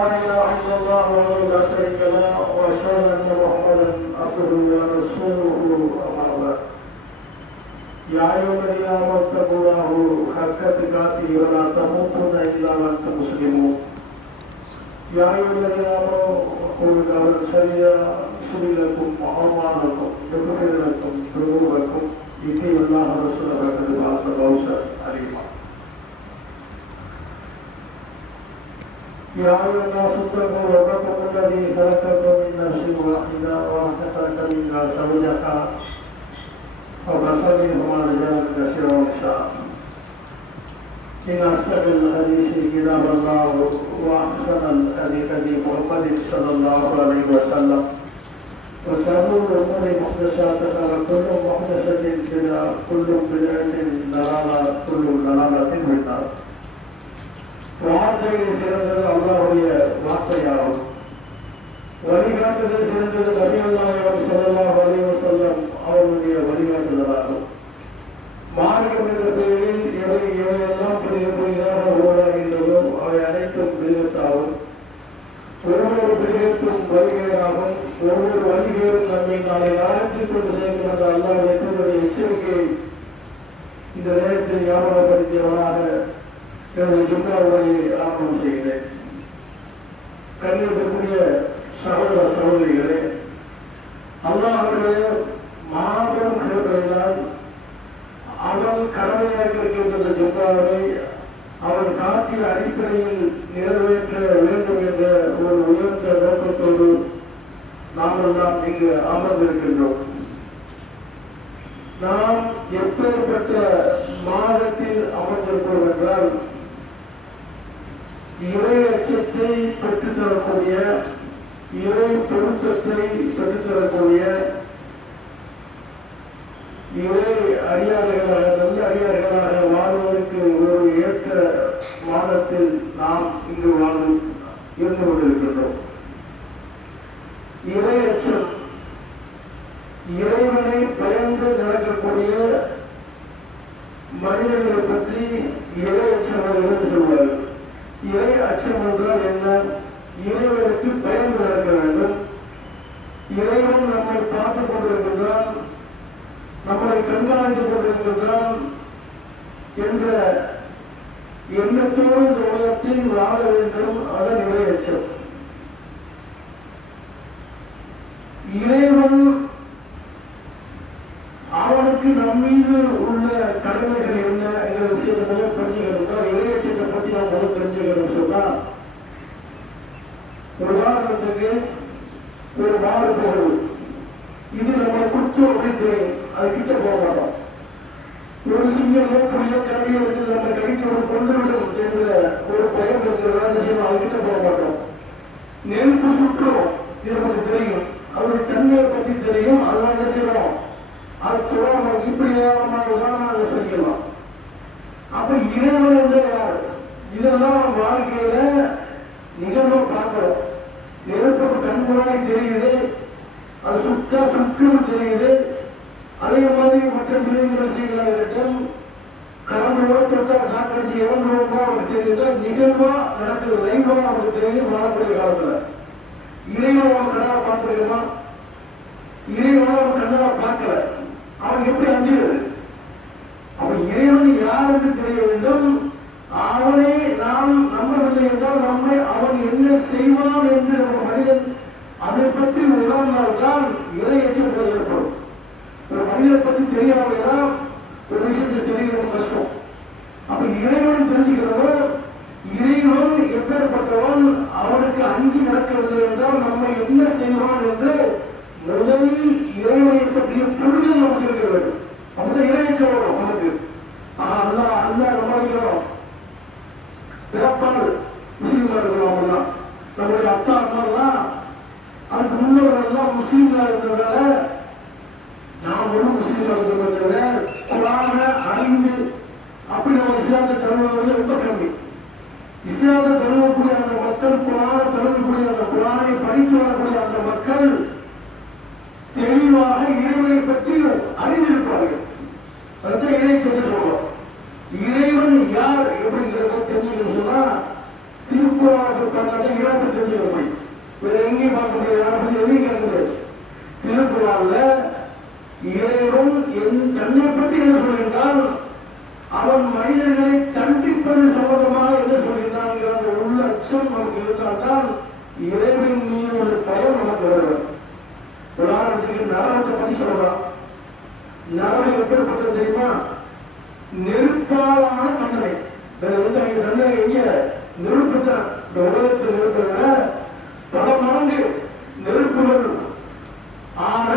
لا إله إلا الله وحده لا شريك له وأشهد أن محمدا عبده ورسوله أما بعد يا أيها الذين آمنوا اتقوا الله حق تقاته ولا تموتن إلا وأنتم مسلمون يا أيها الذين آمنوا قولوا قولا سديدا يغفر لكم أعمالكم ويغفر لكم ذنوبكم يطيع الله ورسوله فقد فاز فوزا عظيما يا أيها الناس اتقوا ربكم الذي خلقكم من نفس واحدة وخلق منها زوجها وبث منهما رجالا كثيرا ونساء إن أصدق الحديث كتاب الله وأحسن الحديث هدي محمد صلى الله عليه وسلم وشر الأمور محدثاتها وكل محدثة بدعة كل بدعة ضلالة كل ضلالة في النار வார்த்தைகளை சிறந்தது அல்லாஹ்வுடைய வார்த்தையாகும். வழிகாட்டுதல் சிறந்தது நபிகள் நாயகம் ஸல்லல்லாஹு அலைஹி வஸல்லம் அவருடைய வழிகாட்டுதலாகும். மார்க்கம் என்ற பெயரில் எவையெல்லாம் புதிதாக உருவாகின்றதோ அவை அனைத்தும் பிரிவத்தாகும். ஒவ்வொரு பிரிவத்தும் வழிகேடாகும். ஒவ்வொரு வழிகேடும் நம்மை நாளை ஆராய்ச்சிக் கொண்டு சேர்க்கின்ற அல்லாஹ்வுடைய தூதருடைய எச்சரிக்கையை இந்த நேரத்தில் ஞாபகப்படுத்தியவனாக எனது ஜும்மாவை ஆரம்பம் செய்கிறேன். கண்ணியத்திற்குரிய சகோதர சகோதரிகளே, அல்லாஹ்வுடைய மாபெரும் கிருபையினால் அவன் கடமையாக இருக்கின்ற ஜும்மாவை அவன் காட்டிய அடிப்படையில் நிறைவேற்ற வேண்டும் என்ற ஒரு உயர்ந்த நோக்கத்தோடு நாம் எல்லாம் இங்கு அமர்ந்திருக்கின்றோம். நாம் எப்பேற்பட்ட மாதத்தில் அமர்ந்திருக்கிறோம் என்றால், இறை அச்சத்தை பெற்றுத்தரக்கூடிய, இறை பொருத்தத்தை பெற்றுத்தரக்கூடிய, இறை அடியார்களாக நல்ல அடியார்களாக வாழ்வதற்கு ஒரு ஏற்ற மாதத்தில் நாம் இங்கு இருந்து கொண்டிருக்கின்றோம். இறை அச்சம் இறைவனை பயந்து நடக்கக்கூடிய மனிதர்களை பற்றி இறை அச்சம் என்று சொல்வார்கள். இறை அச்சம் என்றால் என்ன? இறைவனுக்கு பயந்து நடக்க வேண்டும். இறைவன் நம்மை பார்த்துக் கொண்டிருக்கின்றான், நம்மை கண்காணித்துக் கொண்டிருக்கின்றான் என்ற எண்ணத்தோடு இந்த உலகத்தில் வாழ வேண்டும். அதன் இறை அச்சம். இறைவன் அவனுக்கு நம்மீது உள்ள கடமைகள் என்ன என்ற விஷயத்தை முதல் தெரிஞ்சுக்கணும்னா, இறையச்சத்தை பற்றி நாம் முதல் தெரிஞ்சுக்கணும். சொன்னா, உதாரணத்துக்கு ஒரு மாடு போகுது, இது நம்ம குற்றம் அப்படின்னு தெரியும், அது கிட்ட போக மாட்டோம். ஒரு சிங்கமோ புளியோ கரடியோ இருக்குது, நம்ம கடித்தோடு கொண்டுவிடும் என்ற ஒரு பயம் இருக்கிறதா விஷயம், அது கிட்ட போக மாட்டோம். நெருப்பு சுற்றும், இது நமக்கு தெரியும், அவருடைய தன்மையை பற்றி தெரியும், அதெல்லாம் என்ன செய்யணும், அது நமக்கு இப்படியான உதாரணங்களை சொல்லிக்கலாம். அப்ப இறைவன் என்ற யார்? இதெல்லாம் வாழ்க்கையில நிகழ்வு பார்க்கிறோம். நெருப்பு கண் முன்னாடி தெரியுது, அது சுற்றா சுற்றும் தெரியுது. அதே மாதிரி மற்ற விளைவுகள் விஷயங்களாக இருக்கட்டும், கரண்டோட தொட்டா சாக்கடிச்சு இறந்துருவோமா அவருக்கு தெரியுது, நிகழ்வா நடக்குது, லைவா நமக்கு தெரியுது. வாழக்கூடிய காலத்துல இறைவன் அவன் கண்ணால பார்த்துருக்கோமா? இறைவன் அவன் கண்ணால பார்க்கல, அவன் எப்படி அஞ்சுகிறது? அவன் இறைவன் யாருக்கு தெரிய வேண்டும். அவனை நாம் நம்பவில்லை என்றால் நம்மை அவன் என்ன செய்வான் என்று நம்ம மனிதன் அதை பற்றி உணர்ந்தால்தான் இறை எச்சம் ஏற்படும். ஒரு மனிதனை பற்றி தெரியாமலேனா ஒரு விஷயத்தை தெரிகிறது கஷ்டம். அப்ப இறைவனை தெரிஞ்சுக்கிறவன், இறைவன் எப்பேற்பட்டவன், அவனுக்கு அஞ்சு நடக்கவில்லை என்றால் நம்மை என்ன செய்வான் என்று முதலில் இறைவனை பற்றிய புரிதல் நமக்கு இருக்க வேண்டும். அப்பதான் இறைச்சம் வரும் நமக்கு. அல்லா நம்மளுக்கிறோம் பிறப்பால் முஸ்லீம்களா இருக்கிறோம். அப்படின்னா நம்முடைய அத்தா அம்மாலாம் அதுக்கு முன்னோர்கள் எல்லாம் முஸ்லீம்களா இருந்ததால நாம் ஒரு முஸ்லீம்களா இருக்கிறத குரான அறிந்து அப்படி நம்ம இஸ்லாத்தை தருவது ரொம்ப கம்மி. இஸ்லாத்தை தருவக்கூடிய அந்த மக்கள், குரானை தருவக்கூடிய அந்த குரானை படித்து வரக்கூடிய அந்த மக்கள் தெளிவாக இறைவனை பற்றி அறிந்திருப்பார்கள். அதுதான் இறை சொல்லி சொல்றோம். இறைவன் யார் எப்படிங்கிறத தெரிஞ்சுக்கணும் சொன்னா, திருக்குறளுக்கு 2 வேற எங்கேயும் பார்க்க முடியாது, யாரும் எதையும் கேட்க முடியாது. திருக்குறள்ல இறைவன் தன்னை பற்றி என்ன சொல்கின்றால், அவன் மனிதர்களை தண்டிப்பது சம்பந்தமாக என்ன சொல்கின்றான் அந்த உள்ள அச்சம் நமக்கு இருந்தால்தான் இறைவன் மீது ஒரு பயம் நமக்கு வருவது. உதாரணத்துக்கு நரகத்தை பற்றி சொல்றான். நரகம் எப்படிப்பட்டது தெரியுமா? நெருப்பாலான தண்டனை. வேற வந்து அங்க தண்டனை எங்க? நெருப்பு தான். இந்த உலகத்தில் இருக்கிறத பல மடங்கு நெருப்புகள் ஆன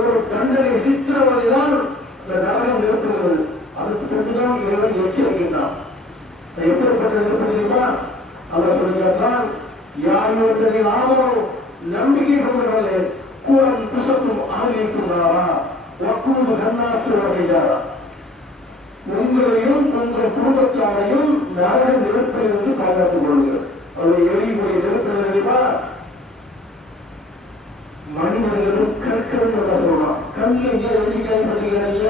ஒரு தண்டனை சித்திரவதைதான் இந்த நரகம் நெருப்புகிறது. அதுக்கு கொண்டுதான் இறைவன் எச்சரிக்கின்றான். எப்படிப்பட்ட நெருப்பு தெரியுமா? அவர் சொல்லுகிறார், யாருடைய ஆவரம் நம்பிக்கை கொண்டவர்களே கூறம் புசத்தும் ஆகியிருக்கின்றாரா வக்கூறு கண்ணாசு வகையாரா, உங்களையும் உங்கள் குடும்பத்தாரையும் நரக நெருப்பிலிருந்து பாதுகாத்துக் கொள்கிறது. அது எரிமுறை நெருப்பு தெரியுமா? மனிதர்களும் கற்கள் சொல்லலாம். கல் எங்க எரிக்காய் பண்ணிக்கிறீங்க?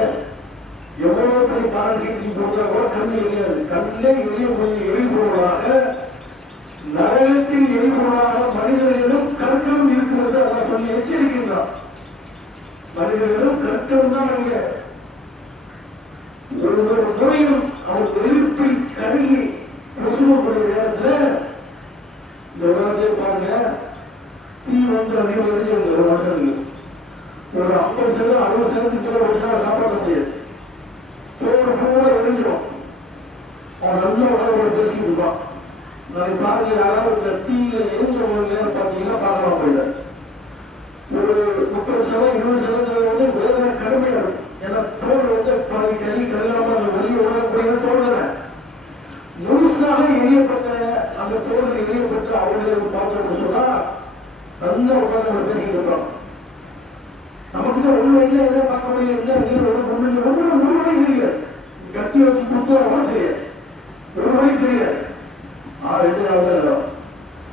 எவ்வளவு பெரிய பாரம்பரிய போட்டா கூட கல் எரியாது. கல்லே எரியக்கூடிய எரிபொருளாக, நரகத்தின் எரிபொருளாக மனிதர்களும் கற்களும் இருக்கிறது. அதை சொல்லி எச்சரிக்கின்றான். மனிதர்களும் கற்களும் தான் அங்க ஒவ்வொரு முறையும் அவர் நெருப்பில் கருகி பிரசுரக்கூடிய நேரத்தில் இந்த உலகத்தையே பாருங்க, தீ வந்து அதிகம் எரிஞ்சு ஒரு வருஷம் ஒரு 50 60 கிலோ காப்பாற்ற முடியாது. ஒரு கூட எரிஞ்சிடும். அவன் நல்ல உலக பேசிக்கிட்டு இருப்பான். நாளை பாருங்க, யாராவது இந்த தீயில எரிஞ்ச ஒரு நேரம் பார்த்தீங்கன்னா பார்க்கலாம் போயிட ஒரு 30% 20% வந்து வேதனை கடுமையா இருக்கும். ஏன்னா தோல் வந்து பாதி கறி கருகாம வெளியே உணரக்கூடிய தோல் தானே. முழுசாக எரியப்பட்ட அந்த தோல் எரியப்பட்ட அவர்களுக்கு பார்த்தோம்னு சொன்னா நல்ல உட்கார்ந்து பேசிக்கிட்டு இருக்கோம். நமக்கு ஒண்ணு இல்லை, எதை பார்க்க முடியல, நீர் ஒண்ணு ஒரு வழி தெரியாது. கத்தி வச்சு கொடுத்தோம் தெரியாது, ஒரு வழி தெரியாது. 2 நாள் தான்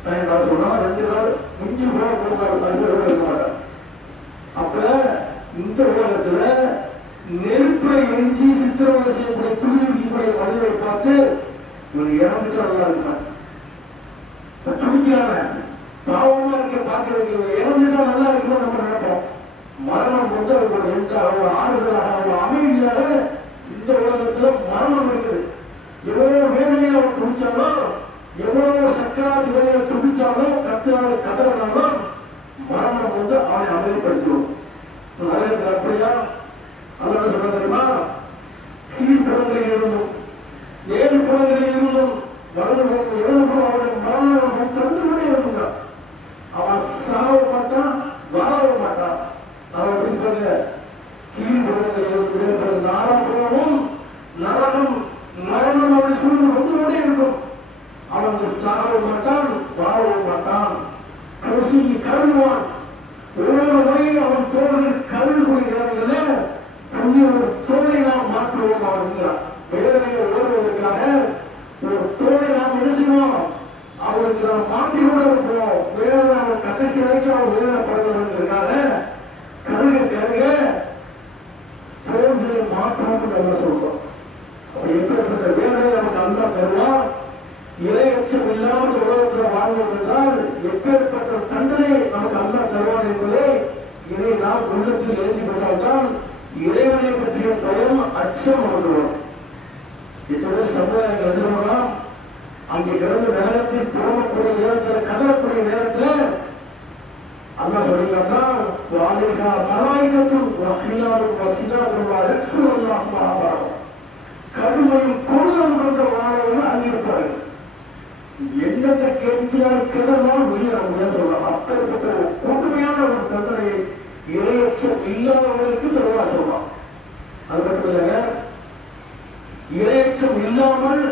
டைம் காட்டுறோம்னா 2 நாள் மிஞ்சி போக 3 நாள் 5 நாள் இருக்க மாட்டேன். அப்ப இந்த உலகத்துல நெருப்பை எரிஞ்சி சித்திரவதை செய்யக்கூடிய துணிவிக்கக்கூடிய மனிதரை பார்த்து இவர் இறந்துட்டு நல்லா இருப்பார். துணிக்கிறாங்க, பாவமா இருக்க பார்க்கறதுக்கு இவர் இறந்துட்டா நல்லா இருக்குன்னு நம்ம நினைப்போம். மரணம் வந்து அவ்வளவு ஆறுதலாக அவ்வளவு அமைதியாக இந்த உலகத்துல மரணம் இருக்குது. எவ்வளவு வேதனையை அவர் குடிச்சாலும், எவ்வளவு சக்கராதி வேதனை துடிச்சாலும், கத்தினாலும் கதறினாலும் மரணம் வந்து அவனை அமைதிப்படுத்திடும். நரகத்தில் அப்படியா? அல்ல சொல்ல தெரியுமா? கீழ்ப்புறங்களில் இருந்தும் 7 புறங்களில் இருந்தும் வலது புறம் இடது புறம் அவனுக்கு மரணம் திறந்துகொண்டே இருக்கின்றான். அவன் சாவ மாட்டான், வாழ மாட்டான். அவன் பாருங்க, கீழ்ப்புறங்களில் இருக்கிற 4 புறமும் நரகம் மரணம் அவனை சூழ்ந்து வந்து கொண்டே இருக்கும். அவன் சாவ மாட்டான், வாழ மாட்டான், கருவான். ஒவ்வொரு முறையும் அவன் தோழில் கருவுகிறாங்கல்ல, ஒரு தோழை நாம் மாற்றுவோம். அவன் வேதனையை உணர்வதற்காக ஒரு தோழை நாம் என்ன செய்வோம்? அவருக்கு நாம் மாற்றி கூட இருப்போம். வேதனை அவன் கடைசி வரைக்கும் அவன் வேதனை படுவதற்காக கருக கருக தோல்களை மாற்றோம் நம்ம சொல்றோம். அப்படி எப்படிப்பட்ட வேதனை நமக்கு அந்த தருவான். இறையச்சம் இல்லாமல் உலகத்தில் வாழ்வதால் எப்பேற்பட்ட தண்டனை நமக்கு அல்லா தருவான் என்பதை இதை நாம் உள்ளத்தில் எழுதி கொண்டால்தான் இறைவனை பற்றிய பயம் அச்சம் வந்துடும். இத்தனை சமுதாயங்கள் எதிர்க்கலாம். அங்கே கிடந்த நேரத்தில் போகக்கூடிய நேரத்தில் கதறக்கூடிய நேரத்தில் அல்லா சொல்லிங்கன்னா மலாய்க்கத்தும் கடுமையும் கொடூரம் கொண்ட வாழவர்கள் அங்கிருப்பார்கள். என்னத்தை கேட்கிறார் கிடந்தால் வெளியே சொல்லலாம். அப்பேற்பட்ட ஒரு கொடுமையான ஒரு தண்டனையை இறையச்சம் இல்லாதவர்களுக்கு தெளிவா சொல்லலாம். அது மட்டும் இல்லைங்க, இறையச்சம் இல்லாமல்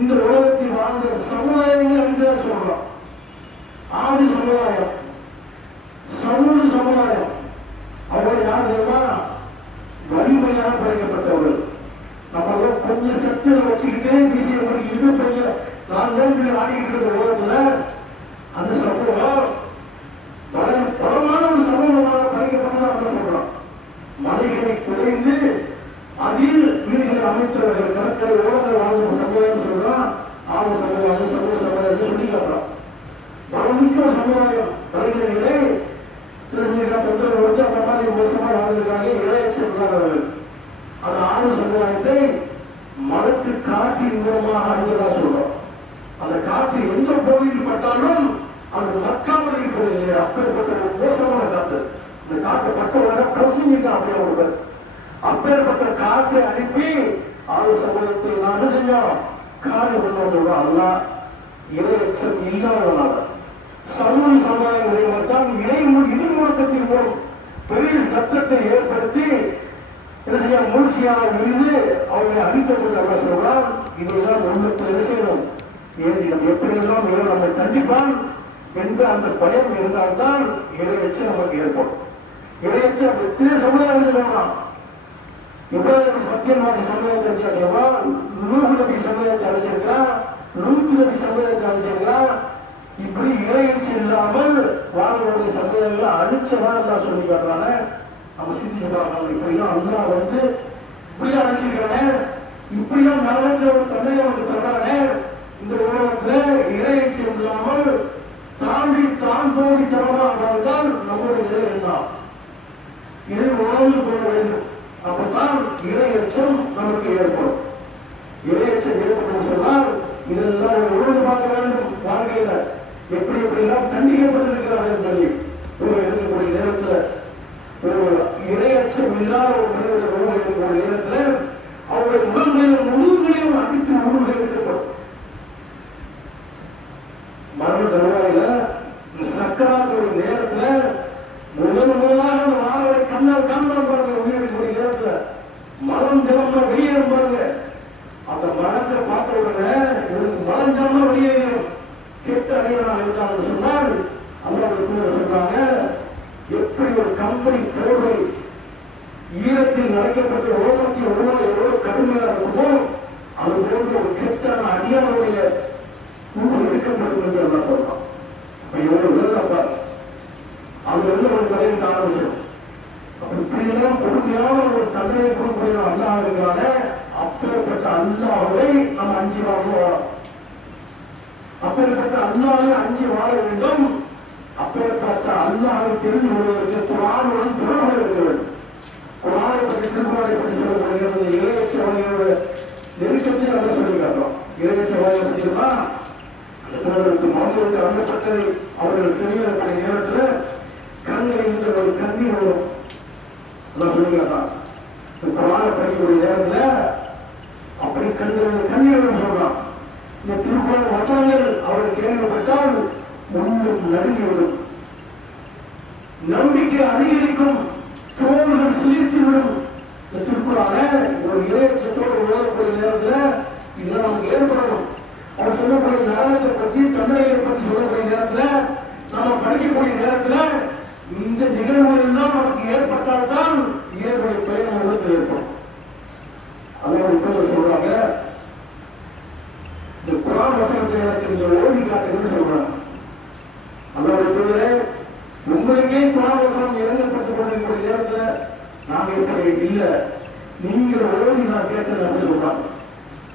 இந்த உலகத்தில் வாழ்ந்த சமுதாயங்கள் அங்குதான் சொல்லலாம். ஆதி சமுதாயம், சமூக சமுதாயம், அவர்கள் யார் தெரியுமா? வலிமையாக படைக்கப்பட்டவர்கள். நம்ம கொஞ்சம் சக்தியை வச்சுக்கிட்டே விஷயம் இன்னும் கொஞ்சம் நான் தான் ஆடிக்கிட்டு இருக்க உலகத்துல அந்த சமூகம் பலமான ஒரு சமூகமாக படைக்கப்பட்டதாக சொல்றோம். மலைகளை குறைந்து அதில் வீடுகளை அமைத்தவர்கள், கடற்கரை ஓரங்கள் வாழ்ந்த சமுதாயம் சொல்றான். ஆறு சமுதாயம், சமூக சமுதாயம் சொல்லி காட்டுறோம். பலமிக்க சமுதாயம் இளைஞர்களே தொந்தரவு வந்து அந்த மாதிரி மோசமாக வாழ்ந்திருக்காங்க, இளையச்சல் இல்லாதவர்கள். அந்த ஆண் சமுதாயத்தை மடக்கு காற்றின் மூலமாக அழுததா சொல்றோம். அந்த காற்று எந்த கோவில் பட்டாலும் அது மக்காமல் இருப்பது இல்லையா, அப்பேற்பட்ட ஒரு மோசமான காற்று. இந்த காற்று பட்டவங்க பிரசங்கிருக்கான் அப்படியே ஒரு அப்பேற்பட்ட காற்றை அனுப்பி ஆண் சமுதாயத்தை நான் என்ன செஞ்சோம், காடு கொண்டு வந்துடுறோம். அதெல்லாம் இளையச்சல் இல்லாதவனால சமூக சமுதாயம் தான் இடைமுழக்கத்தின் மூலம் பெரிய சத்தத்தை ஏற்படுத்தி மூழ்கியாக விழுந்து அவர்களை அழித்தவர்கள் சொல்றால் இதையெல்லாம் உள்ளத்தில் என்ன செய்யணும், எப்படியெல்லாம் நம்மை கண்டிப்பான் என்ற அந்த பயம் இருந்தால்தான் இடையச்சல் நமக்கு ஏற்படும். இடையச்சல் எத்தனை சமுதாயத்தில் சொல்லலாம். இவ்வளவு சத்தியமாதி சமுதாயத்தை நூறு நபி சமுதாயத்தை அழைச்சிருக்கிறான், 100 நபி சமுதாயத்தை அழைச்சிருக்கிறான். இப்படி இறையச்சல் இல்லாமல் வாழ்வுடைய சமுதாயங்களை அழிச்சதா சொல்லி காட்டுறாங்க. நம்ம சிந்தி சொல்றாங்க, இப்படிலாம் அல்லா வந்து இப்படிலாம் அழைச்சிருக்கானே, இப்படிலாம் நரகத்தில் ஒரு தன்னை நமக்கு தர்றானே. இந்த உலகத்துல இறையச்சல் இல்லாமல் தான் தோண்டி தரமாதான் நம்முடைய நிலை இருந்தால் இதை உணர்ந்து கொள்ள வேண்டும். அப்பதான் இறையச்சம் நமக்கு ஏற்படும். இறையச்சம் ஏற்படும் சொன்னால் இதெல்லாம் உணர்ந்து பார்க்க வேண்டும். வாழ்க்கையில எப்படி எப்படிலாம் கண்டிக்கப்பட்டிருக்கிறார்கள் சொல்லி இருக்கக்கூடிய நேரத்தில் ஒரு இறையச்சம் இல்லாத ஒரு மனிதர்கள் இருக்கக்கூடிய நேரத்தில் அவருடைய முழுமையிலும் அடித்து முழுமையில் இருக்கப்படும். மரண தருவாயில சக்கராத்துடைய நேரத்துல முதலாக மாணவரை கண்ணால் காணலாம் பாருங்க. உயிரிழக்கூடிய நேரத்துல மலம் ஜலம்னா வெளியேறும் பாருங்க. அந்த மரத்தை பார்த்த உடனே மலம் ஜலம்னா வெளியேறும். கெட்ட அடையலாம் இருக்கான்னு சொன்னால் அல்லாஹ் சொல்றாங்க, எப்படி ஒரு கம்பெனி போர்வை ஈரத்தில் நடக்கப்பட்ட ஓமத்தின் உணவு எவ்வளவு கடுமையாக இருக்குமோ அது போன்ற ஒரு கெட்டான அடியானுடைய இருக்கப்படும் என்று அல்லா சொல்றான். எவ்வளவு வேதப்பா அது வந்து ஒரு கலையின் ஆரம்பிச்சிடும். இப்படியெல்லாம் பொறுமையான ஒரு தன்மையை கொடுக்கக்கூடிய அல்லாஹ் இருக்கான அப்பேற்பட்ட அல்லாஹ்வை நம்ம அஞ்சு வாங்குவோம். அப்பேற்பட்ட அல்லாஹ்வை அஞ்சு வாழ வேண்டும். அப்பேற்பட்ட அல்லாஹ்வை தெரிந்து கொள்வதற்கு குர்ஆனுடன் தொடர்பு இருக்க வேண்டும். குர்ஆனை பற்றி திருக்குறளை பற்றி சொல்லப்படுகிறது. இறையச்சவாதிகளோட நெருக்கத்தை அல்ல சொல்லி காட்டுறோம். இறையச்சவாதிகளை பற்றினா மாணவர்களுக்கு அனுப்பப்பட்டதை அவர்கள் செய்யக்கூடிய நேரத்தில் கண்ணில் ஒரு கண்ணீர் வரும். சொல்லி காட்டான். குர்ஆனை படிக்கக்கூடிய நேரத்தில் அப்படி கண்ணீர் சொல்றான். இந்த திருக்குறள் வசனங்கள் அவர்கள் கேள்விப்பட்டால் ஒன்றும் நடுங்கிவிடும். நம்பிக்கை அதிகரிக்கும், தோள்கள் சிலிர்த்துவிடும். இந்த திருக்குறளான ஒரு இறையச்சத்தோடு உலகக்கூடிய நேரத்தில் இதெல்லாம் நமக்கு ஏற்படணும். அவர் சொல்லக்கூடிய நரகத்தை பற்றி தண்டனைகளை பற்றி சொல்லக்கூடிய நேரத்தில் நம்ம படிக்கக்கூடிய நேரத்தில் இந்த நிகழ்வுகள் தான் நமக்கு ஏற்பட்டால்தான் இயற்கை பயணம் உள்ளத்தில் ஏற்படும். அதனால சொல்றாங்க, இந்த குர்ஆன் வசனத்தை எனக்கு இந்த ஓதி காட்டுன்னு சொல்றாங்க. அதோட உங்களுக்கே குர்ஆன் வசனம் இறங்கப்பட்டுக் கொண்டிருக்கிற நேரத்தில் நாங்கள் இப்படி இல்லை, நீங்கள் ஓதி நான் கேட்டேன் அப்படின்னு சொல்றாங்க.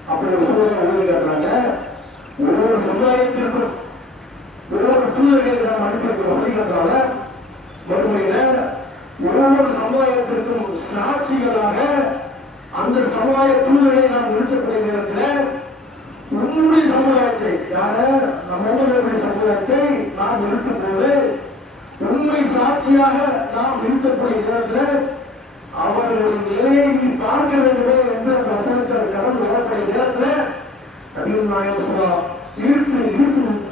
அப்படி ஒரு சூழலை ஓதி காட்டுறாங்க. ஒவ்வொரு சமுதாயத்திற்கும் ஒவ்வொரு தூதர்களை நாம் அனுப்பியிருக்கிறோம் அப்படிங்கிறதால மறுமையில ஒவ்வொரு சமுதாயத்திற்கும் சாட்சிகளாக அந்த சமுதாய தூதர்களை நாம் நிறுத்தக்கூடிய நேரத்தில் உன்னுடைய சமுதாயத்தை யார நம்முடைய சமுதாயத்தை நாம் நிறுத்தும் போது உண்மை சாட்சியாக நாம் நிறுத்தக்கூடிய நேரத்தில் அவர்களுடைய நிலையை நீ பார்க்க வேண்டுமே என்று வசனத்தை கடந்து வரக்கூடிய நேரத்தில் கவிஞர் நாயகம் சொல்லலாம், ஈர்த்து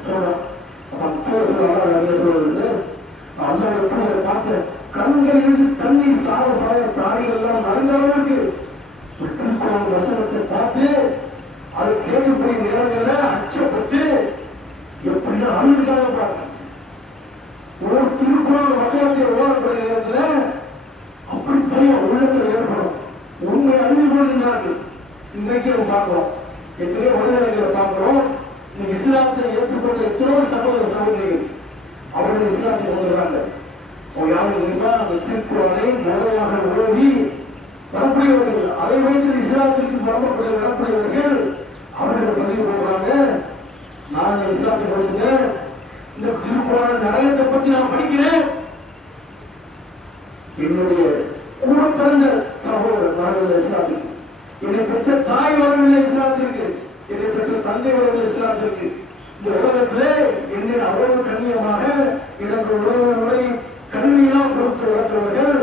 சொல்லலாம். அந்த பார்த்து கண்களில் தண்ணீர் சாய தாடிகள் எல்லாம் நடந்த அளவுக்கு வசனத்தை பார்த்து அதை கேட்கக்கூடிய நேரங்களில் அச்சப்பட்டு எப்படின்னா அழுதுக்காக பார்க்க ஒரு திருக்குறள் வசனத்தை ஓடக்கூடிய நேரத்தில் அப்படி பயம் உள்ளத்தில் ஏற்படும். உண்மை அறிந்து கொள்கின்றார்கள். இன்றைக்கு நம்ம பார்க்கிறோம், எத்தனையோ வடநிலைகளை பார்க்கிறோம். இஸ்லாத்தை ஏற்றுக்கொண்ட எத்தனையோ சகோதர சகோதரிகள் அவர்கள் இஸ்லாத்தை கொண்டுறாங்க. யாரும் தெரியுமா, அந்த திருக்குறளை முறையாக ஓதி வரக்கூடியவர்கள், அதை வைத்து இஸ்லாத்திற்கு வரக்கூடியவர்கள் அவர்கள் பதிவு போடுறாங்க. நான் இஸ்லாத்தை கொடுத்தேன், இந்த திருக்குறான் நரகத்தை பத்தி நான் படிக்கிறேன். என்னுடைய கூட பிறந்த சகோதரர் வரவில்லை இஸ்லாத்திற்கு, என்னை பெற்ற தாய் வரவில்லை இஸ்லாத்திற்கு, என்னை பெற்ற தந்தை வரவில்லை இஸ்லாத்திற்கு. இந்த உலகத்திலே என்னை அவ்வளவு கண்ணியமாக எனக்கு உறவுகளை கல்வியெல்லாம் கொடுத்து வளர்த்தவர்கள்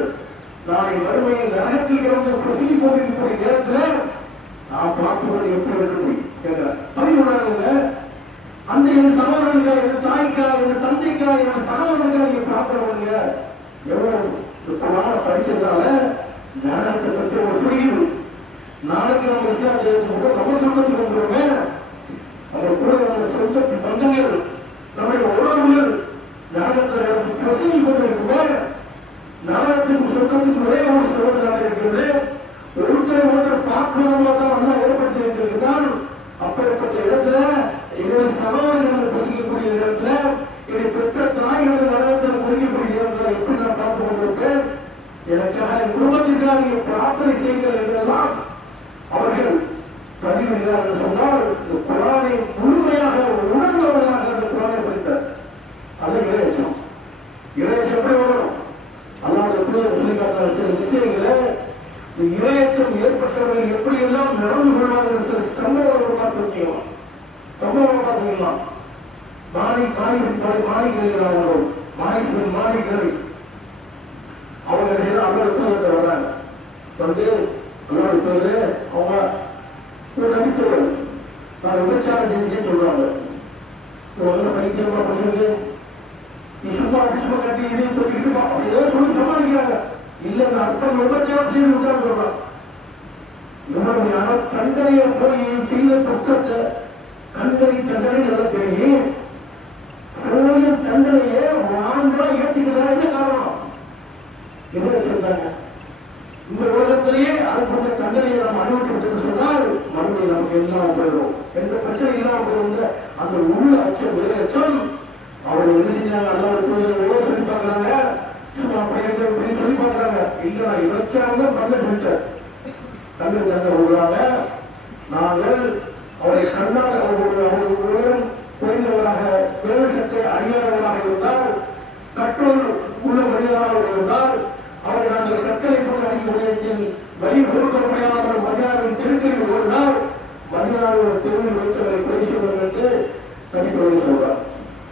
நாளை வறுமையில் நரகத்தில் கிடந்த பிரசங்கி கொண்டிருக்கக்கூடிய நேரத்தில் நான் பார்த்துவது எப்படி இருக்கிறது கேட்கிறேன். பதிவுறாங்க அந்த என் சகோதரனுக்கா, என் தாய்க்கா, என் தந்தைக்கா, என் சகோதரனுக்கா நீங்க பார்க்கிறவங்க எவ்வளவு படிச்சதுனால ஞானத்தை பற்றி ஒரு புரியுது. நாளைக்கு நம்ம இஸ்லாத்தை நம்ம சொல்றதுக்கு வந்துருவோமே, அவங்க கூட நம்ம சொந்த பந்தங்கள், நம்முடைய உறவுகள் ஞானத்தில் பிரசங்கி கொண்டிருக்குமே. ஞானத்துக்கு சொர்க்கத்துக்கு ஒரே ஒரு சோதனை இருக்கிறது. ஒருத்தர் பார்க்கணுமா தான் நல்லா ஏற்படுத்தி வைத்திருக்கிறான். அப்பேற்பட்ட இடத்துல என்னுடைய சகோதரர்கள் பிரசங்கிக்கக்கூடிய இடத்துல என்னை பெற்ற தாய்கள் நரகத்தில் பொறிக்கக்கூடிய இடத்துல எப்படி நான் பார்த்து கொண்டிருப்பேன். எனக்காக என் குடும்பத்திற்காக நீங்க பிரார்த்தனை செய்யுங்கள் என்றெல்லாம் அவர்கள் பதிவுகிறார் என்று சொன்னால் இந்த குரானை முழுமையாக உணர்ந்தவர்களாக அந்த குரானை படித்தார். அது இறையச்சம். இறையச்சம் எப்படி வரும்? அல்லாஹ்வுடைய தூதர் சொல்லி காட்டின சில விஷயங்களை இறையச்சம் ஏற்பட்டவர்கள் எப்படி எல்லாம் நடந்து கொள்வார்கள் சில சம்பவங்கள் பார்த்துக்கலாம். மாணிகளை அவர்கள் அலுவலகத்தில் வர்றாங்க. வந்து அலுவலகத்தில் அவங்க ஒரு நம்பிக்கைகள் நான் விபச்சாரம் செஞ்சேன்னு சொல்றாங்க. பைத்தியமா பண்ணுறது, நீ சும்மா சும்மா கட்டி இதையும் சொல்லிட்டு அப்படி ஏதோ சொல்லி சமாளிக்கிறாங்க. இல்ல நான் அர்த்தம் விபச்சாரம் செய்து விட்டான்னு சொல்றான். இவனுடைய கண்களையை போய் செய்த குற்றத்தை கண்களை தண்டனை நல்லா தெரியும். கோயில் தண்டனையே ஆண்களா ஏற்றுக்கிறதா என்ன காரணம்? என்ன சொல்றாங்க? இந்த உலகத்திலேயே அது போன்ற தண்டனையை நாம் அனுபவித்து சொன்னால் மறுபடியும் நமக்கு எல்லாம் போயிடும், எந்த பிரச்சனை இல்லாம போயிருந்த அந்த உள்ள அச்சம் விளையச்சம் அவர்கள் என்ன செஞ்சாங்க? அல்லாஹ் சொல்லி பார்க்கறாங்க, அப்படின்னு சொல்லி பார்க்கறாங்க. இல்ல நான் இவச்சாங்க பண்ண சொல்லிட்டேன். கண்ணு தந்தை விடுறாங்க. நாங்கள் அவரை கண்ணால் அவர்களுடன் குறைந்தவராக வேறு சட்டை அணியாதவராக இருந்தால், கற்றோல் உள்ள மனிதராக இருந்தால் அவரை நாங்கள் கட்டளை கொண்டு அணிமுறையத்தில் வழி பொறுக்க முடியாமல் மதியாவின் திருத்தறிவு ஓடினால் மதியாவின் திருவில் வைத்தவரை பேசுவது என்று தனிப்பொழுது சொல்றார்.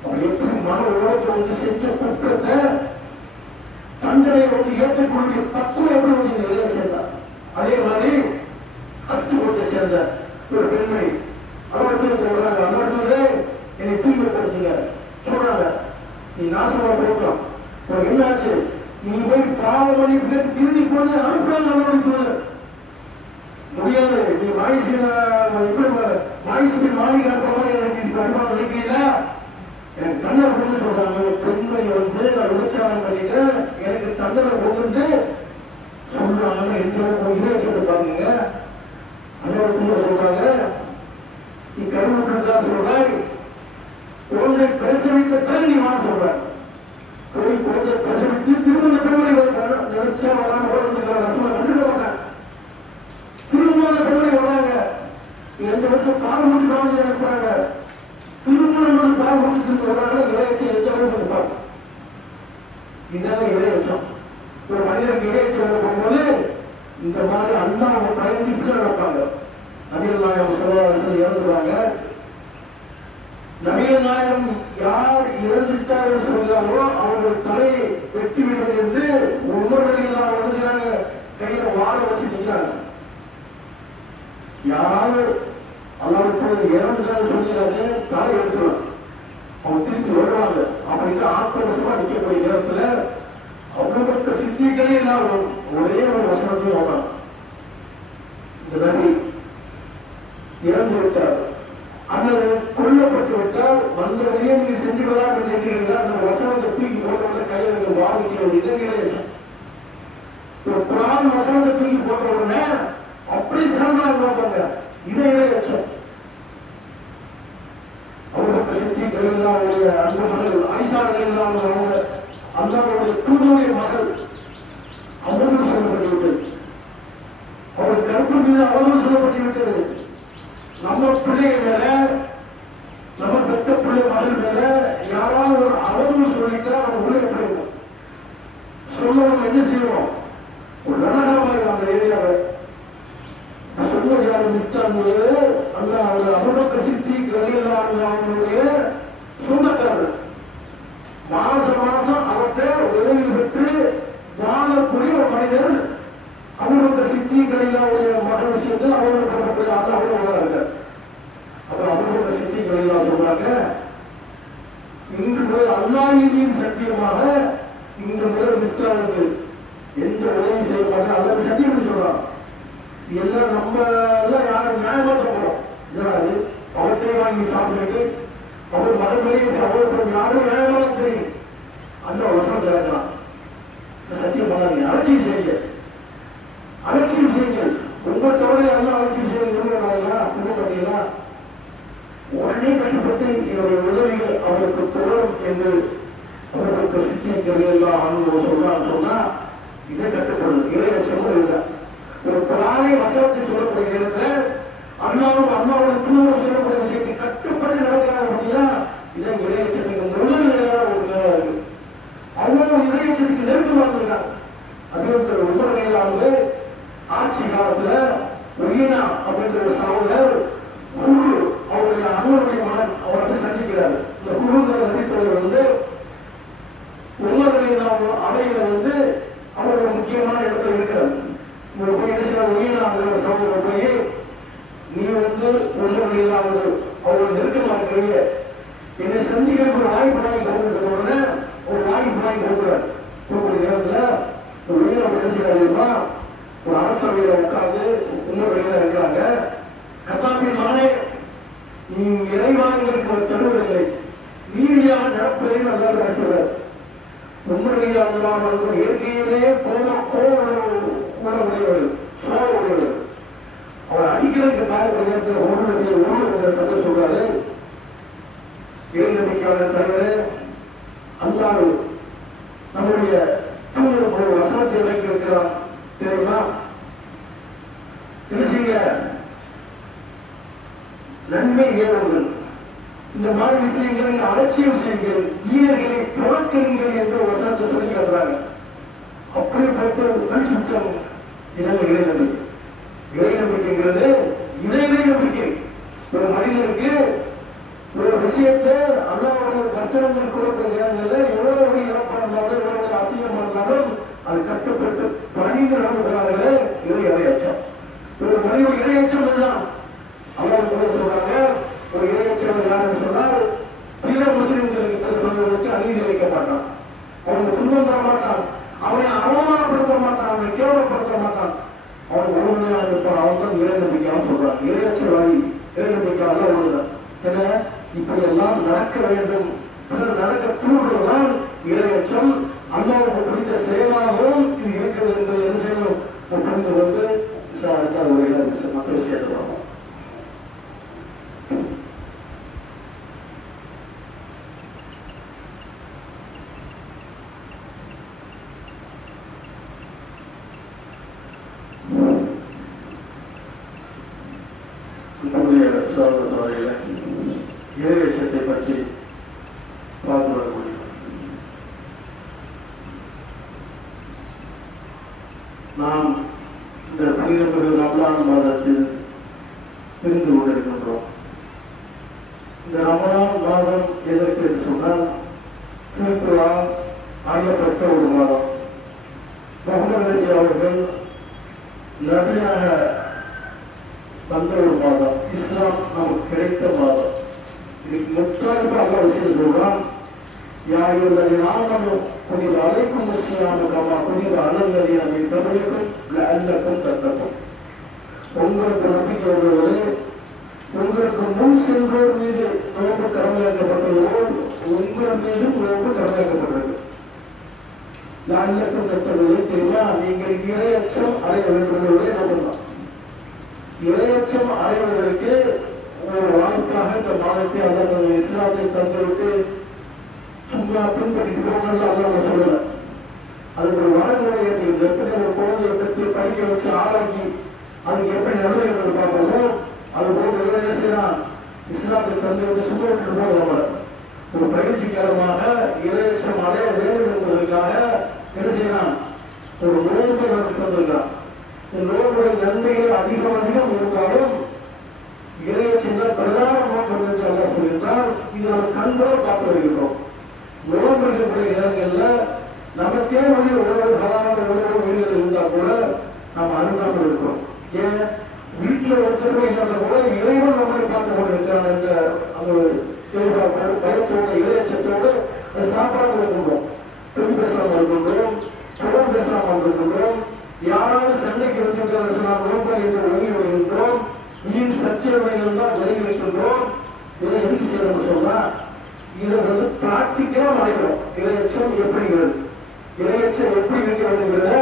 அவர் எப்படி மன உலகத்தை வந்து செஞ்ச குற்றத்தை தண்டனை வந்து ஏற்றக்கூடிய பக்குவம் எப்படி வந்து நிறைய சேர்ந்தார். அதே மாதிரி அஸ்திபத்தை சேர்ந்த ஒரு பெண்மணி அலுவலகத்தில் சொல்றாங்க, அலுவலகத்திலே என்னை தூய்மைப்படுத்துங்க சொல்றாங்க. நீ நாசமா போகலாம், உனக்கு என்ன ஆச்சு? நீ போய் பாவம் பண்ணி பேர் திருடி கொண்டு அனுப்புறாங்க அலுவலகத்தில் முடியாது. நீ மாய்சிபின் மாளிகை அனுப்புற எனக்கு அனுப்ப நினைக்கிறீங்களா? எனக்கு கண்ணை கொடுத்து சொல்றாங்க. பெண்மணி வந்து நான் விபச்சாரம் பண்ணிட்டு எனக்கு தண்டனை கொடுத்து சொல்றாங்க. எந்த இறைச்சத்தை பாருங்க. அலுவலகத்தில் சொல்றாங்க, நீ கருவுற்றதா சொல்றாய், குழந்தை பிரசவிக்கத்தான் நீ வாங்க சொல்ற. போய் குழந்தை பிரசவித்து திரும்ப பெண்மணி நினைச்சா வராம ரசமா கண்டுக்க மாட்டேன். திரும்ப பெண்மணி வராங்க. எந்த வருஷம் காலம் முடிச்சு வாங்கி அனுப்புறாங்க. திருமணம் காலம் முடிச்சுட்டு வர்றாங்க. இறையச்சம் எந்த அளவுக்கு இருப்பாங்க? இதுதான் இறையச்சம். ஒரு மனிதனுக்கு இறையச்சம் போகும்போது இந்த மாதிரி அல்லாஹ்வை பயந்து இப்படி நடப்பாங்க. நபிகள் நாயகம் ஸல்லல்லாஹு இறந்துடுறாங்க. நபிகள் நாயகம் யார் இறந்துட்டார்கள் சொல்கிறார்களோ அவர்கள் தலையை வெட்டி விடுவது என்று ஒவ்வொரு வழியெல்லாம் வந்துக்கிறாங்க. கையில வாழ வச்சு நிற்கிறாங்க. யாராவது அல்லாஹ்வுக்கு இறந்துட்டான்னு சொல்லிடுறாங்க, தலை எடுத்துருவாங்க. அவங்க திருப்பி வருவாங்க. அப்படின்ட்டு ஆக்ரோஷமா நிற்கக்கூடிய நேரத்துல அவ்வளவு சித்திகளே இல்லாமல் ஒரே ஒரு வசனத்தையும் ஆகலாம். இந்த நபி இறந்து விட்டார் அல்லது கொல்லப்பட்டு விட்டால் வந்த வழியே நீ சென்று விடலாம் என்று நினைக்கிறீர்கள். அந்த வசனத்தை தூக்கி போட்டவங்க கையில் வாங்கிக்கிற ஒரு இதை ஒரு குரான் வசனத்தை தூக்கி போட்ட உடனே அப்படி சிறந்தா பார்ப்பாங்க. இதை இடையச்சம். அவங்க சித்திகள் எல்லாம் அவருடைய அன்பு மகள் ஆயிஷார்கள் எல்லாம் அவங்க அல்லாஹ்வுடைய தூதருடைய மகள் அவர்கள் சொல்லப்பட்டுவிட்டது. அவருடைய கருப்பு மீது அவர்கள் சொல்லப்பட்டுவிட்டது. நம்ம பிள்ளைகள் மேல, நம்ம பெத்த பிள்ளை மகள் மேல யாராவது ஒரு அவதூறு சொல்லிட்டா நம்ம உள்ளே போயிடும். சொல்லணும் என்ன செய்வோம்? ஒரு ரணகரமாக அந்த ஏரியாவை சொல்ல மிஸ்தான்போது அல்ல அவர் அபூபக்கர் சித்திக் ரலியல்லாஹு அவங்களுடைய சொந்தக்காரர். மாசம் அவர்கிட்ட உதவி பெற்று வாழக்கூடிய ஒரு மனிதர் அபூபக்கர் சித்திக் ரலியல்லாஹு மகன் விஷயத்தில் அவர்களுக்கு அவ்வளவு இருக்கார். அப்ப அபூபக்கர் சித்திக் ரலியல்லாஹு சொல்றாங்க, இன்று முதல் அல்லாஹ்வின் மீது சத்தியமாக இன்று முதல் மிஸ்தானுக்கு எந்த உதவி செய்ய மாட்டேன் அல்லது சத்தியம் சொல்றான். எல்லாம் நம்ம எல்லாம் யாரும் நியாயமா போறோம். அவர்கிட்ட வாங்கி சாப்பிட்டு அவர் மறுபடியும் அவருக்கு யாரும் நியாயமா தெரியும். அந்த வசனம் கேட்கலாம். சத்தியம் பண்ணாதீங்க, அலட்சியம் செய்யுங்க, அலட்சியம் செய்யுங்க. உங்கள் தவறை எல்லாம் அலட்சியம் செய்யுங்க. சொல்லப்பட்டீங்களா? உடனே கட்டுப்பட்டு என்னுடைய உதவிகள் அவருக்கு தொடரும் என்று அவர்களுக்கு சித்திகள் எல்லாம் அனுபவம் சொன்னா இதை கட்டுப்படுது. இறையச்சமும் இல்லை. ஒரு புராண வசனத்தை சொல்லக்கூடிய இடத்துல அண்ணாவும் அண்ணாவோட தூரம் சொல்லக்கூடிய விஷயத்தை கட்டுப்பட்டு நடக்கிறாங்க. அப்படின்னா இதான் இறையச்சத்துக்கு முதல் நிலையான ஒரு நிலையா இருக்கு. அவங்களும் இறையச்சத்துக்கு நெருக்கமாக இருக்காங்க. அது உபநிலையானது ஆட்சி காலத்துல ஒயினா அப்படின்ற ஒரு சகோதரர் குரு அவருடைய அண்ணனுடைய மகன் அவரை சந்திக்கிறார். இந்த குருங்கிற நதித்தலைவர் உலகின் அவையில அவர் ஒரு முக்கியமான இடத்துல இருக்கிறார். ஒரு போய் என்ன செய்ய ஒயினா அப்படிங்கிற சகோதரர் போய் நீ உலகில் அவர்கள் நெருக்கமாக இருக்கிறீங்க, என்னை சந்திக்கிறதுக்கு ஒரு வாய்ப்பு வாங்கி கொடுக்கிற உடனே ஒரு வாய்ப்பு வாங்கி கொடுக்குறார். கொடுக்குற நேரத்துல ஒரு ஒயினா என்ன செய்யறாருன்னா ஒரு அரசவையில உட்கார்ந்து இன்னொரு வழியில இருக்கிறாங்க. கத்தாபின் மகனே, நீ இறைவாங்களுக்கு தருவதில்லை, நீதியாக நடப்பதை நல்லா சொல்றார். உண்மையாக இயற்கையிலே உணவுடையவர்கள் சோழ அவர் அடிக்கிறதுக்கு காயப்படுகிறது. ஒன்று சொல்றாரு, இறைநம்பிக்கையாளர் தலைவரே, அல்லாஹ் நம்முடைய தூதர் ஒரு வசனத்தை இறக்கி இருக்கிறான் தெரியுமா? நன்மை ஏவுங்கள், இந்த மாதிரி விஷயங்களை அலட்சியம் செய்யுங்கள், வீரர்களை புறக்கணுங்கள் என்று வசனத்தை சொல்லி காட்டுறாங்க. அப்படியே போட்டு கழிச்சு விட்டாங்க. இதான் இறைநம்பிக்கை. இறைநம்பிக்கைங்கிறது இறை நம்பிக்கை. ஒரு மனிதனுக்கு ஒரு விஷயத்தை அல்லாஹ்வுடைய வசனங்கள் கொடுக்கிற எவ்வளவு ஒரு இறப்பா இருந்தாலும் எவ்வளவு அசிங்கமா இருந்தாலும் அது கட்டுப்பட்டு பணிந்து நடந்துகிறார்களே, இறை இறையச்சம். ஒரு மனித இறையச்சம் இதுதான். அல்லாஹ் சொல்றாங்க, ஒரு இறையச்சம் யாருன்னு சொன்னால் பிற முஸ்லிம்களுக்கு சொல்வதற்கு அநீதி வைக்க மாட்டான், அவனுக்கு துன்பம் தர மாட்டான், அவனை அவமானப்படுத்த மாட்டான், அவனை கேவலப்படுத்த மாட்டான், அவன் ஒழுமையாக இருப்பான். அவன் தான் இறை நம்பிக்கையான்னு சொல்றான். இறையச்சவாதி இறை நம்பிக்கையால ஒழுங்கு என்ன இப்படி எல்லாம் நடக்க வேண்டும், நடக்க தூண்டுவதால் இறையச்சம் அல்லாஹ்வுக்கு பிடித்த செயலாகவும் இது இருக்கிறது என்பதை என்ன செய்யணும் புரிந்து கொண்டு மற்ற விஷயத்தை இறையச்சத்தை பற்றி பார்த்து வர முடியும். நாம் இந்த புனிதமிகு ரமலான் மாதத்தில் இருந்து கொண்டிருக்கின்றோம். இந்த ரமலான் மாதம் எதற்கு என்று சொன்னால் திருக்குர்ஆன் ஆயப்பட்ட ஒரு மாதம். முஹம்மது நபி அவர்கள் நபியாக வந்த ஒரு மாதம். இஸ்லாம் நமக்கு கிடைத்த மாதம். இதுக்கு முற்றாக அல்லாஹ் விஷயம் சொல்றான், யாருடைய நாமனும் புனித அழைக்கும் முஸ்லிமான புனித அலங்கரி நம்மை தமிழுக்கும் அல்லக்கும் தத்தக்கும். உங்களுக்கு நம்பிக்கை உள்ளவர்களே, உங்களுக்கு முன் சென்றோர் மீது நோக்கு கடமையாக்கப்பட்டதோ உங்கள் மீது நோக்கு கடமையாக்கப்பட்டது. அல்லக்கும் தத்தவர்களே தெரியுமா, நீங்கள் இறையச்சம் அடைய வேண்டும் என்பதே நோக்கம்தான். இறையச்சம் அடைவதற்கு ஒரு வாய்ப்பாக இந்த மாதத்தை அல்லாஹ் இஸ்லாத்தை தங்களுக்கு சும்மா பின்பற்றிட்டு போகணும் அல்லாஹ் சொல்லல. அதுக்கு ஒரு வாழ்முறையை எப்படி ஒரு குழந்தையை பற்றி படிக்க வச்சு ஆளாக்கி அதுக்கு எப்படி நடுவர்கள் பார்க்கணும், அது போல என்ன செய்யலாம் இஸ்லாத்தை தந்து சும்மா விட்டு போக ஒரு பயிற்சிகரமாக இறையச்சம் அடைய வேண்டும் என்பதற்காக என்ன செய்யலாம், ஒரு நோன்பை நடத்தி வந்திருக்கிறான். இந்த நோன்புடைய நன்மைகள் அதிகம் அதிகம் இருந்தாலும் இறையச்சம் தான் பிரதான நோக்கம் என்று அல்ல சொல்லியிருந்தால் இது நம்ம கண்போல பார்த்து வருகிறோம். நோன்பு இருக்கக்கூடிய நேரங்கள்ல நமக்கே உரிய உணவு பலமான உணவு வீடுகள் இருந்தால் கூட நாம் அருந்தாமல் இருக்கிறோம். ஏன் வீட்டில் ஒருத்தருமே இல்லாத கூட இறைவன் நம்மளை பார்த்து கொண்டிருக்கிறான் என்ற அந்த பயத்தோட இறையச்சத்தோடு அதை சாப்பாடு இருக்கின்றோம். பெண் பேசலாம் இருக்கின்றோம், புறம் பேசலாம் இருக்கின்றோம். யாராவது சண்டைக்கு வந்திருக்கிறார்கள் நாம் நோக்கம் என்று ஒதுங்கி வருகின்றோம். வீண் சச்சரவைகள் தான் விலகி வைக்கின்றோம். இதை எதுக்கு செய்யணும்னு சொன்னா இதை வந்து பிராக்டிக்கலா மறைக்கிறோம். இறையச்சம் எப்படிங்கிறது, இறையச்சம் எப்படி இருக்க வேண்டுங்கிறத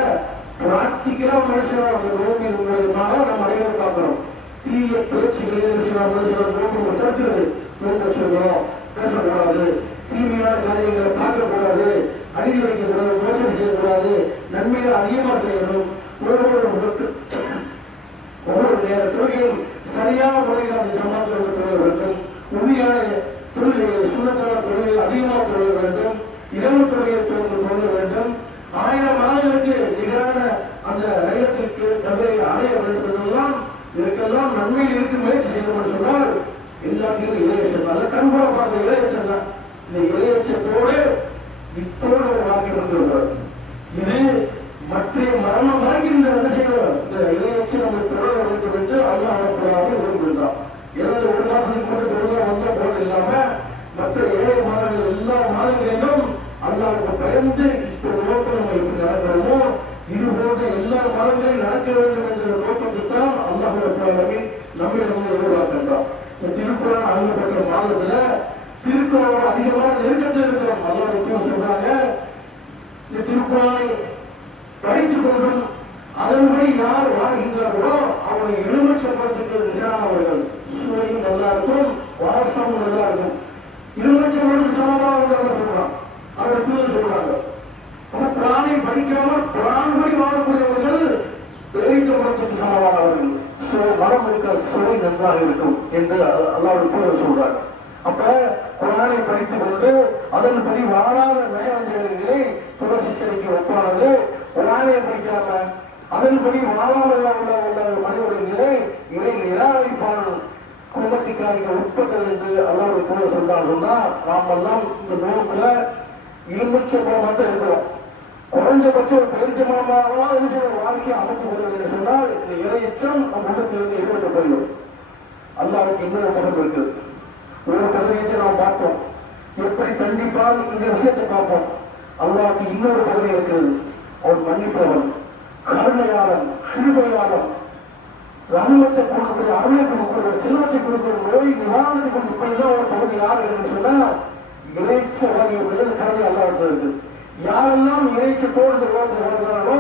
பிராக்டிக்கலா மனுஷன் அந்த நோக்கின் மூலியமாக நம்ம அடையாள பார்க்கிறோம். தீய பேச்சுகளை செய்யலாம், நோக்கம் தடுக்கிறது. நோக்கம் சொல்லணும், பேசக்கூடாது, தீமையான காரியங்களை பார்க்கக்கூடாது, அடிக்க வைக்கக்கூடாது, மோசடி செய்யக்கூடாது, நன்மைகளை அதிகமா செய்யணும். ஒவ்வொரு நேர தொழுகையும் சரியான முறையில் அந்த ஜமாத்தோடு தொழுக வேண்டும். உண்மையான தொழுகைகளை சுண்ணத்தான தொழுகைகள் அதிகமாக தொழுக வேண்டும். இரவு தொழுகையை தொழுக வேண்டும். 1000 மாதங்களுக்கு நிகரான அந்த ரயிலத்திற்கு கல்வியை அடைய வேண்டும் என்றெல்லாம் இதற்கெல்லாம் நன்மையில் இருக்கு முயற்சி செய்யணும்னு சொன்னால் எல்லாத்தையும் இளையச்சம் தான். கண்புற பார்த்த இளையச்சம் தான். இந்த இளையச்சத்தோடு இப்போது ஒரு வாக்கியம் வந்துள்ளார். இது மற்ற மரணம் வரைக்கும் இந்த என்ன செய்யணும், இந்த இளையச்சம் நம்ம தொடர வேண்டும் என்று அல்லா அவர்களாக விரும்புகின்றான். ஏதாவது ஒரு மாசத்துக்கு மட்டும் தொடர்ந்து வந்த போது இல்லாம மற்ற 7 மாதங்கள் எல்லா மாதங்களிலும் அல்லாவுக்கு பயந்து இப்ப நோக்கம் நம்ம எப்படி நடக்கிறோமோ இது போன்ற எல்லா மாதங்களையும் நடக்க வேண்டும் என்ற நோக்கத்துக்கு தான் அல்லாஹ் நம்மை நம்ம எதிர்பார்க்கின்றான். இந்த திருக்குறள் அருளப்பட்ட மாதத்துல திருக்குறளோட அதிகமான நெருக்கத்தில் இருக்கிறோம். அல்லாஹ் சொல்றாங்க, இந்த திருக்குறளை படித்துக் கொண்டும் அதன்படி யார் வாழ்கின்றார்களோ அவரை எலுமிச்சம்பழத்துக்கு நிகரானவர்கள். சுவையும் நல்லா இருக்கும், வாசமும் நல்லா இருக்கும். எலுமிச்சம்பழத்துக்கு சமமாக சொல்றான். அவர் தூது சொல்றாங்க, பிராணை படிக்காமல் பிரான்படி வாழக்கூடியவர்கள் எலுமிச்சம்பழத்துக்கு சமமானவர்கள். மனம் இருக்க சுவை நன்றாக இருக்கும் என்று அல்லாஹ் தூது சொல்றாங்க. அப்ப குரானை படித்துக் கொண்டு அதன்படி வாழாத நயவஞ்சகர்களை துளசி செடிக்கு ஒப்பானது. குரானை படிக்காம அதன்படி வாழாமல் உள்ள மனிதனுடைய நிலை இறை நிராகரிப்பான குடும்பத்திற்காக உட்பட்டது என்று அல்லாஹ் கூட சொன்னார்கள்னா நாம் எல்லாம் இந்த நோக்குல இரும்புச்சம்பளம் மட்டும் இருக்கிறோம். குறைஞ்சபட்சம் ஒரு பெருஞ்சமாக வாழ்க்கையை அமைத்துக் கொள்வது என்று சொன்னால் இந்த இறையச்சம் நம் உள்ளத்திலிருந்து எதிர்த்து போயிடும். அல்லாஹ்வுக்கு இன்னொரு முகம் இருக்குது. ஒரு பகுதியை நாம் பார்த்தோம், எப்படி கண்டிப்பால் இந்த விஷயத்தை பார்ப்போம். அல்லாஹ்வுக்கு இன்னொரு பகுதி இருக்கிறது. அவன் மன்னிப்பவன், கருணையாளன், கிருபையாளன், ரஹ்மத்தை கொடுக்கக்கூடிய, அருளை கொடுக்கக்கூடிய, செல்வத்தை கொடுக்கக்கூடிய, நோய் நிவாரணத்தை கொடுக்க இப்படிதான் ஒரு பகுதி யார் என்று சொன்னா இறைச்சவாதிகளுடைய கருணை அல்லாஹ் இருக்கு. யாரெல்லாம் இறைச்சத்தோடு வாழ்கிறார்களோ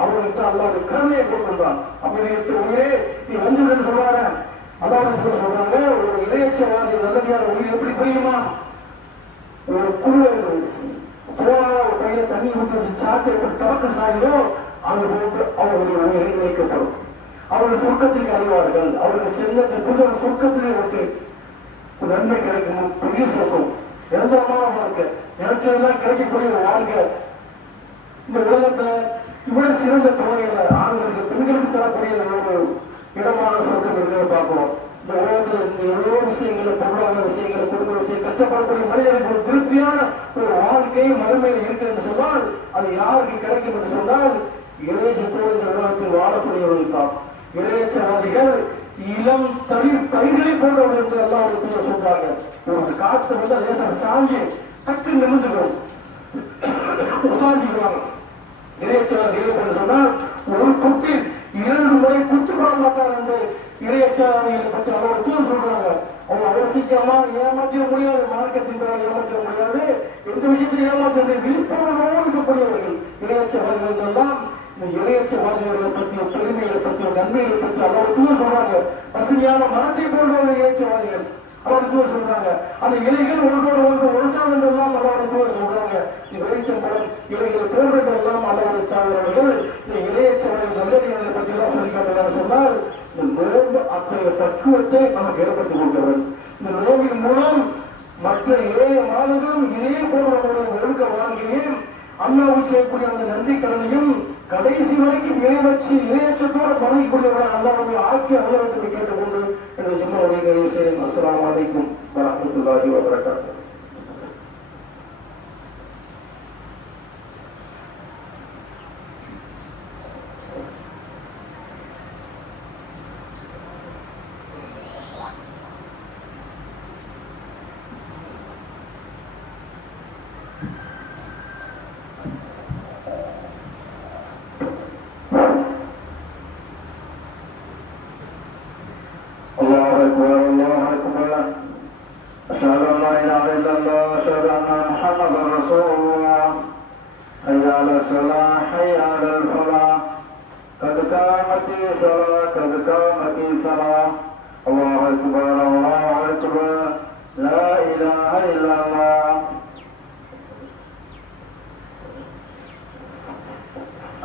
அவர்களுக்கு அல்லாஹ் கருணையை கொடுக்கின்றான். அப்படி உயிரே நீ வந்து சொல்றாங்க. அல்லாஹ் சொல்றாங்க, ஒரு இறைச்சவாதி நல்லடியார் உயிர் எப்படி புரியுமா? ஒரு குழு ஒரு கையில தண்ணி ஊற்றி சார்ஜ் எப்படி தவக்கு சாகிறோ அது போன்று அவர்களுடைய உயிரை வைக்கப்படும். அவர்கள் சொர்க்கத்திற்கு அறிவார்கள். அவர்கள் செல்வத்தில் புது சொர்க்கத்திலே ஒரு நன்மை கிடைக்கும். பெரிய சொர்க்கம், நிரந்தரமான வாழ்க்கை, நினைச்சதெல்லாம் கிடைக்கக்கூடிய ஒரு வாழ்க்கை. இந்த உலகத்துல இவ்வளவு சிறந்த துறைகளை ஆண்களுக்கு பெண்களுக்கு தரக்கூடிய ஒரு இடமான சொர்க்கம் இருக்கிறத பார்க்கிறோம். இந்த உலகத்துல இந்த எவ்வளோ விஷயங்களை, பொருளாதார விஷயங்களை, குடும்ப விஷயம், கஷ்டப்படக்கூடிய மனிதர்களுக்கு ஒரு திருப்தியான ஒரு வாழ்க்கை மறுமையில் இருக்கு என்று சொன்னால் அது யாருக்கு கிடைக்கும் என்று சொன்னால் இறையச்சத்தோடு இந்த உலகத்தில் வாழக்கூடியவர்கள் தான். இறையச்சவாதிகள் இளம் பயிர்களை போன்றவர்கள் என்று எல்லாம் சொல்றாங்க. ஒரு காற்று வந்து அதே சாஞ்சி டக்கு நிமிந்துடும் உதாரிக்கிறாங்க. இறையச்சவாதிகள் சொன்னால் ஒரு குட்டில் 2 முறை குத்து கொள்ள மாட்டார் என்று இறையச்சவாதிகளை பற்றி அவர்கள் சொல்றாங்க. அவங்க அவ்வளவு சீக்கிரமா ஏமாற்ற முடியாது, மார்க்கத்தின் ஏமாற்ற முடியாது, எந்த விஷயத்தையும் ஏமாற்ற முடியாது. விழிப்புணர்வோடு இருக்கக்கூடியவர்கள் இறையச்சவாதிகள் எல்லாம் இந்த இறையச்சவாதிகளை பற்றிய பெருமைகளை பற்றிய நன்மைகளை பற்றி அவர்களுக்கு சொல்றாங்க. பசுமையான மரத்தை போன்றவர்கள் இறையச்சவாதிகள் அவருக்கு சொல்றாங்க. அந்த இலைகள் ஒன்றோடு ஒன்று ஒருசாதம் எல்லாம் அவர்களுக்கு சொல்றாங்க. இறைச்சம்பளம் இலைகள் போன்றவர்கள் எல்லாம் அளவெடுத்தார்கள். இந்த இறையச்சவாதிகள் நல்லடிகளை பற்றி எல்லாம் சொல்லிக்காட்டார் சொன்னால் இந்த நோன்பு அத்தகைய பக்குவத்தை நமக்கு ஏற்படுத்திக் கொடுக்கிறது. இந்த நோவின் மூலம் மற்ற 7 மாத போல நம்முடைய ஒழுக்க வாழ்க்கையும் அல்லாஹ்வுக்கு செய்யக்கூடிய அந்த நன்றி கடனையும் கடைசி வரைக்கும் இறைவச்சு இறையச்சத்தோடு மறைக்கூடியவரை அல்லாஹ்வை ஆக்கி அல்லாஹ்வை கேட்டுக்கொண்டு இந்த ஜும்மாவை நிறைவு செய்யும். அஸ்ஸலாமு அலைக்கும் வரஹ்மத்துல்லாஹி வபரகாத்துஹு. الله أكبر الله أكبر أشهد أن لا إله إلا الله وأشهد أن محمدا رسول الله حي على الصلاة حي على الفلاح قد قامت الصلاة قد قامت الصلاة الله أكبر الله أكبر لا إله إلا الله.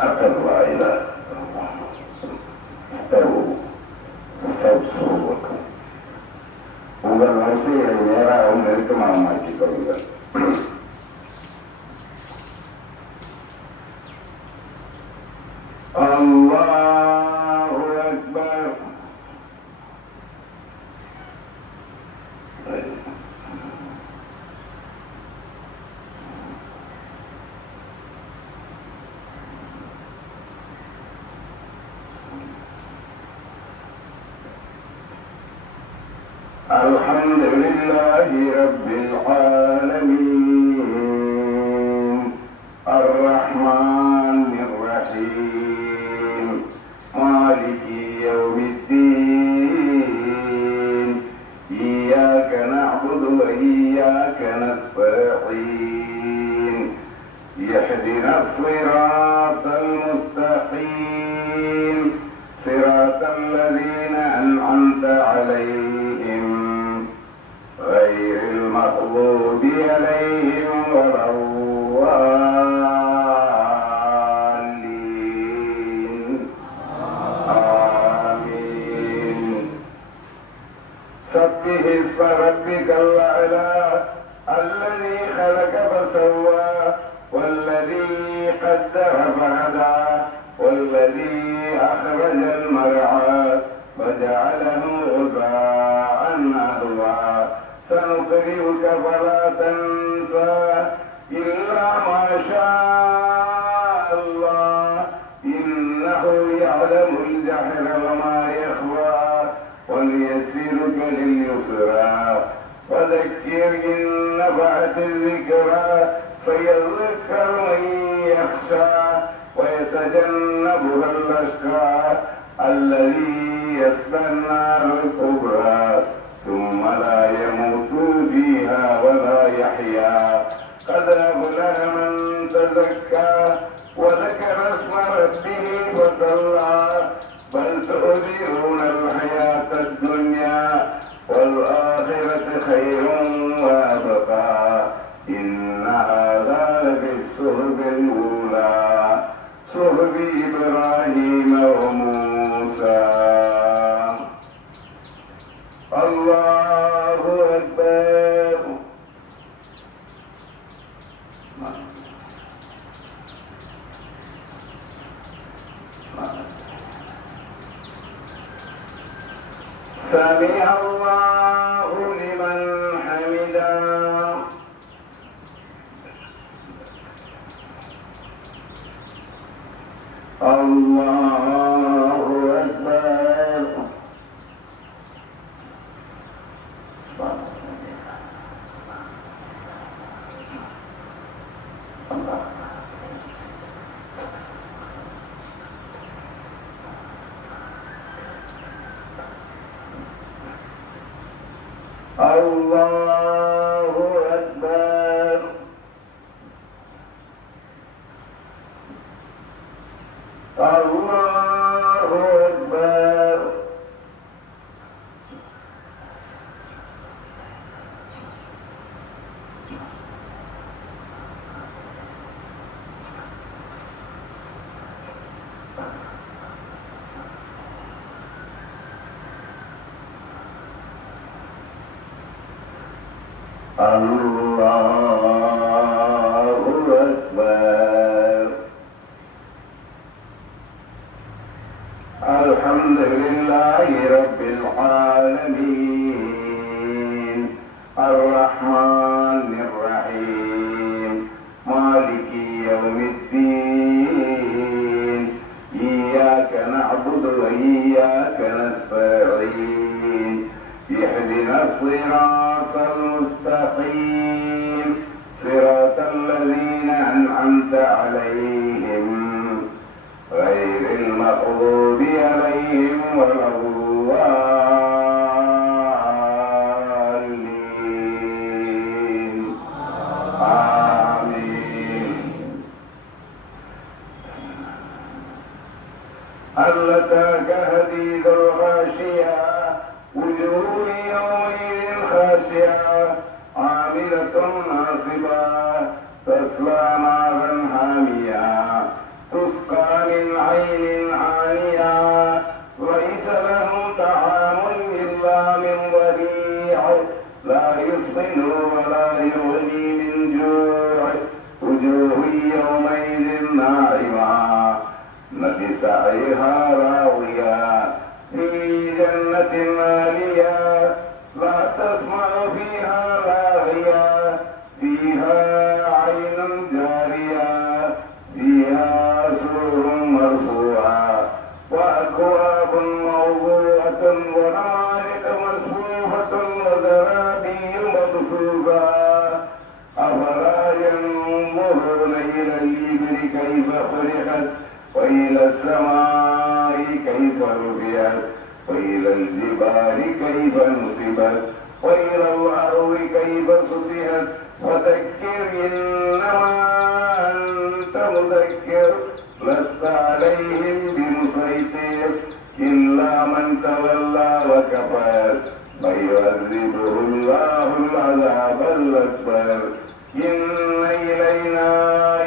أكبر لا إله إلا الله. உங்கள் வரிசையை நேராகவும் நெருக்கமாக மாற்றிக் கொள்ளுங்கள். அல்லாஹு அக்பர். الحمد لله رب العالمين الرحمن الرحيم مالك يوم الدين إياك نعبد وإياك نستعين يهدنا الصراط المستقيم صراط الذين أنعمت عليهم غير المغضوب عليهم ولا الضالين آمين. سبح اسم ربك الأعلى الذي خلق فسوى والذي قدر فهدى والذي أخرج المرعى وجعله غثاء أحوى سنقرئك فلا تنسى إلا ما شاء الله إنه يعلم الجهر وما يخفى ونيسرك لليسرى وذكر إن نفعت الذكرى فيذكر من يخشى ويتجنبها الأشقى الذي يصلى النار الكبرى ثم لا يموت فيها ولا يحيا قد أفلح من تزكى وذكر اسم ربه وصلى بل تؤثرون الحياة الدنيا والآخرة خير وأبقى إن هذا لفي الصحف الأولى صحف إبراهيم وموسى. الله أكبر. سمع الله لمن حمده. الله أكبر. الله أكبر. الله أكبر. الله لله رب العالمين الرحمن الرحيم مالك يوم الدين إياك نعبد وإياك نستعين اهدنا الصراط المستقيم صراط الذين أنعمت عليهم غير المغضوب عليهم ولا الضالين آمين. هل أتاك حديث الغاشية وجوه يومئذ خاشعة عاملة ناصبة تصلى نارا حامية تسقى من عين عانية ليس لهم طعام إلا من ضريع لا يسمن ولا يغني من جوع وجوه يومئذ ناعمة لسعيها راضية في جنة عالية لا تسمع فيها لاغية فيها عين جارية فيها سرر مرفوعة وأكواب موضوعة ونمارق مصفوفة وزرابي مبثوثة أفلا ينظرون إلى الإبل كيف خلقت وإلى السماء كيف رفعت وإلى الجبال كيف نصبت وإلى الأرض كيف سطحت فذكر إنما أنت مذكر لست عليهم بمسيطر إلا من تولى وكفر فيعذبه الله العذاب الأكبر إن إلينا